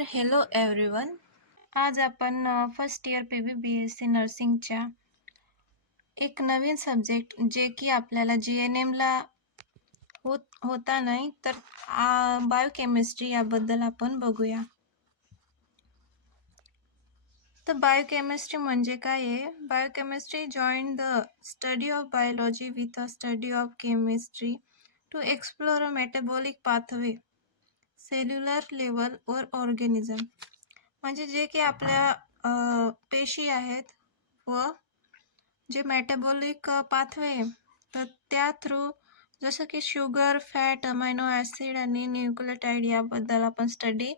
तर hello everyone. आज आपण फर्स्ट इयर PBBSc नर्सिंगच्या एक नवीन सब्जेक्ट जे की आपल्याला GNMला होता नाही तर बायोकेमिस्ट्री याबद्दल आपण बघूया. तर बायोकेमिस्ट्री म्हणजे काय आहे? Biochemistry join the study of biology with a study of chemistry to explore a metabolic pathway cellular level और ऑर्गॅनिझम. म्हणजे जे की आपल्या पेशी आहेत व जे मेटाबॉलिक पाथवे तर त्या थ्रू जसं की शुगर, फॅट, अमायनो ॲसिड आणि न्यूक्लियोटाइड याबद्दल आपण स्टडी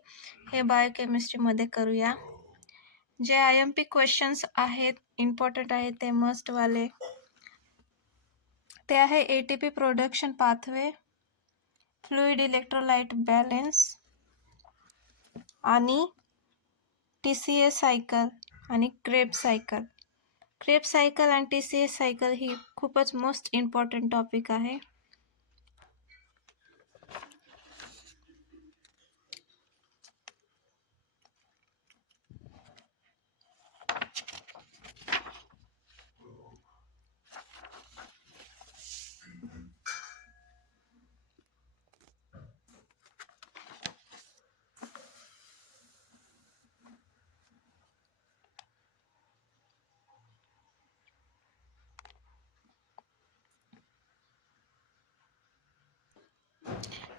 हे बायोकेमिस्ट्रीमध्ये करूया. जे IMP क्वेश्चन्स आहेत इम्पॉर्टंट आहेत ते मस्टवाले ते आहे ATP production pathway, fluid electrolyte balance आणि TCA सायकल आणि क्रेब्स सायकल. क्रेब्स सायकल आणि TCA सायकल ही खूपच मोस्ट इम्पॉर्टंट टॉपिक आहे.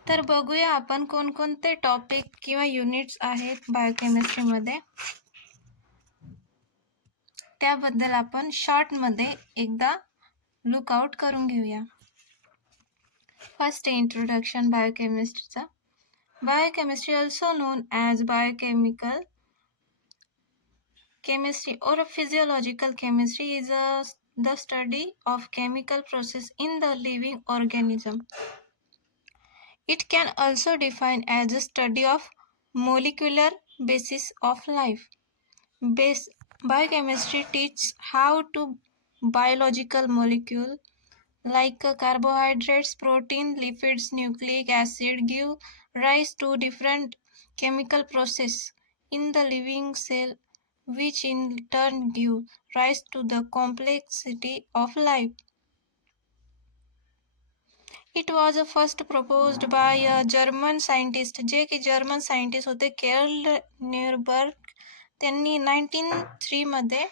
तर बघूया आपण कोणकोणते टॉपिक किंवा युनिट्स आहेत बायोकेमिस्ट्रीमध्ये, त्याबद्दल आपण शॉर्टमध्ये एकदा लुकआउट करून घेऊया. फर्स्ट इंट्रोडक्शन बायोकेमिस्ट्रीचा. Biochemistry also known as biochemical chemistry or a physiological chemistry is the study of chemical process in the living organism. It can also define as a study of molecular basis of life. Biochemistry teaches how to biological molecule like carbohydrates, protein, lipids, nucleic acid give rise to different chemical process in the living cell, which in turn give rise to the complexity of life. It was first proposed by a German scientist, जे की German scientist होते केर्ल न्यूरबर्ग. त्यांनी 1903 मध्ये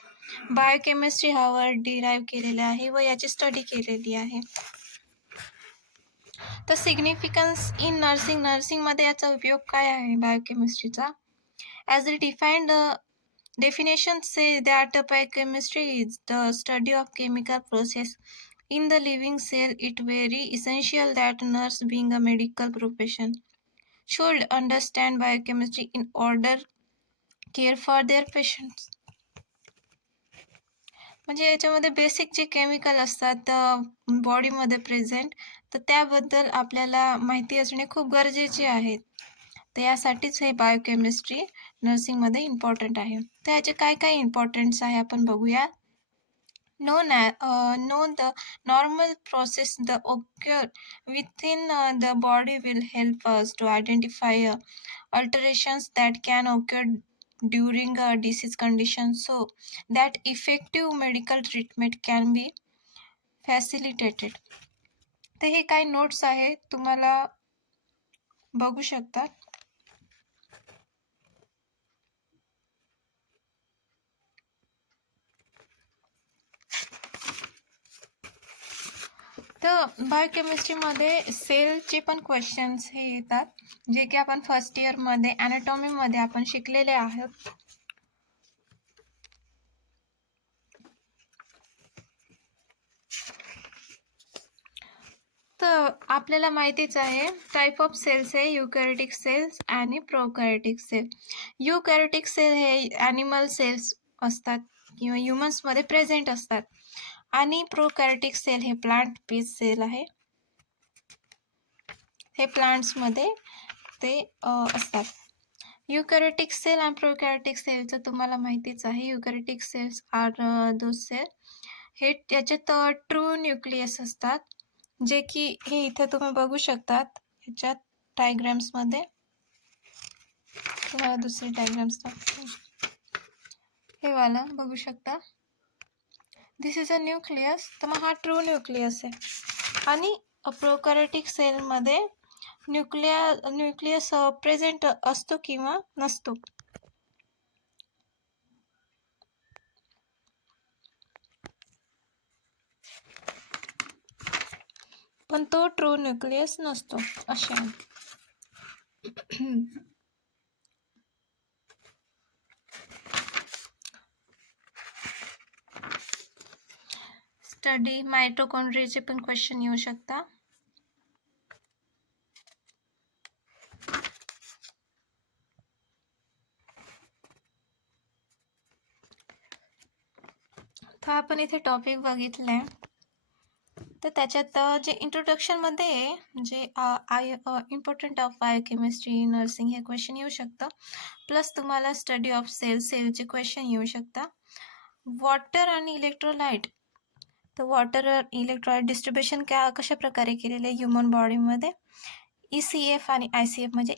biochemistry हा word derive केलेला आहे व याची स्टडी केलेली आहे. तर सिग्निफिकन्स इन नर्सिंगमध्ये याचा उपयोग काय आहे बायोकेमिस्ट्रीचा? As a defined definition say that biochemistry is the study of chemical process in the living cell. It very essential that nurse, being a medical profession, should understand biochemistry in order care for their patients. म्हणजे याच्यामध्ये basic जे chemical असतात बॉडीमध्ये present, तर त्याबद्दल आपल्याला माहिती असणे खूप गरजेचे आहे. तर यासाठीच हे बायोकेमिस्ट्री नर्सिंगमध्ये इम्पॉर्टंट आहे. तर याचे काय काय इम्पॉर्टन्स आहे आपण बघूया. know the normal process the occur within the body will help us to identify alterations that can occur during a disease condition so that effective medical treatment can be facilitated. तर हे काही notes आहे, तुम्हाला बघू शकता. तर बायोकेमिस्ट्रीमध्ये सेलचे पण क्वेश्चन्स हे येतात, जे की आपण फर्स्ट इयरमध्ये ॲनाटॉमीमध्ये आपण शिकलेले आहोत. तर आपल्याला माहितीच आहे टाईप ऑफ सेल्स आहे युकॅरियोटिक सेल्स आणि प्रोकॅरियोटिक सेल. युकॅरियोटिक सेल हे ॲनिमल सेल्स असतात किंवा ह्युमन्समध्ये प्रेझेंट असतात आणि प्रोकॅरियोटिक सेल हे प्लांट बेस्ड सेल आहे. हे प्लांट्समध्ये ते असतात. युकॅरियोटिक सेल आणि प्रोकॅरियोटिक सेलचं तुम्हाला माहितीच आहे. युकॅरियोटिक सेल्स आर दोज सेल हे त्याच्यात ट्रू न्यूक्लियस असतात, जे की हे इथे तुम्ही बघू शकतात ह्याच्यात डायग्राम्समध्ये. तुम्हाला दुसरी डायग्राम्स दाखवते. हे वाला बघू शकता, दिस इज अ न्यूक्लियस. तर मग हा ट्रू न्यूक्लियस आहे. आणि प्रोकॅरियोटिक सेलमध्ये न्यूक्लियस प्रेझेंट असतो किंवा नसतो. पण तो ट्रू न्यूक्लियस नसतो असे आहे. स्टडी मायटोकॉन्ड्रियाचे पण क्वेश्चन येऊ शकता. तर आपण इथे टॉपिक बघितलाय. तर त्याच्यात जे इंट्रोडक्शनमध्ये आहे, जे इम्पॉर्टंट ऑफ बायोकेमिस्ट्री नर्सिंग हे क्वेश्चन येऊ शकतं. प्लस तुम्हाला स्टडी ऑफ सेलचे क्वेश्चन येऊ शकता. वॉटर आणि इलेक्ट्रोलाइट. तर वॉटर इलेक्ट्रोलाइट डिस्ट्रीब्युशन कशा प्रकारे केलेलं आहे ह्युमन बॉडीमध्ये. ECF आणि ICF म्हणजे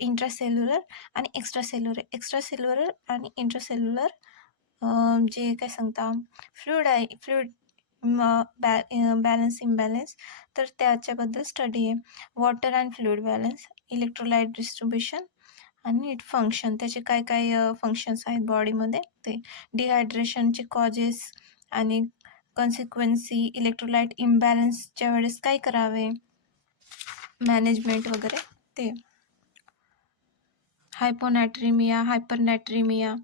इंट्रासेल्युलर आणि एक्स्ट्रासेल्युलर आणि इंट्रासेल्युलर जे काय सांगता फ्लुइड बॅलन्स इम्बॅलन्स, तर त्याच्याबद्दल स्टडी आहे. Water and fluid balance, electrolyte distribution आणि फंक्शन, त्याचे काय काय फंक्शन्स आहेत बॉडीमध्ये ते. डिहायड्रेशनचे कॉजेस आणि कॉन्सिक्वेन्सी, इलेक्ट्रोलाइट इम्बॅलन्सच्या वेळेस काय करावे, मॅनेजमेंट वगैरे ते. हायपोनॅट्रिमिया, हायपरनॅट्रिमिया,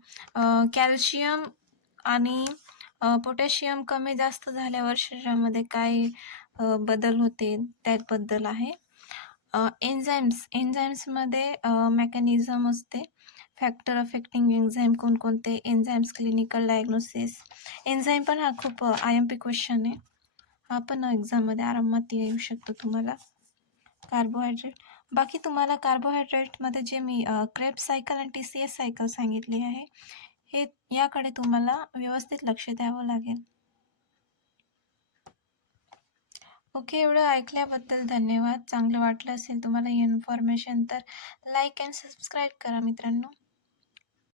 कॅल्शियम आणि पोटॅशियम कमी जास्त झाल्यावर शरीरामध्ये काय बदल होते त्याबद्दल आहे. एन्झाईम्समध्ये मेकॅनिझम असते. फॅक्टर अफेक्टिंग एन्झाईम कोणकोणते, एन्झाईम्स क्लिनिकल डायग्नोसिस. एन्झाईम पण हा खूप IMP क्वेश्चन आहे, हा पण एक्झाममध्ये आरामात येऊ शकतो तुम्हाला. कार्बोहायड्रेट, बाकी तुम्हाला कार्बोहायड्रेटमध्ये जे मी क्रेब्स सायकल आणि TCS सायकल सांगितली आहे, हे याकडे तुम्हाला व्यवस्थित लक्ष द्यावं लागेल. ओके, एवढं ऐकल्याबद्दल धन्यवाद. चांगलं वाटलं असेल तुम्हाला ही इन्फॉर्मेशन तर लाईक अँड सबस्क्राईब करा मित्रांनो.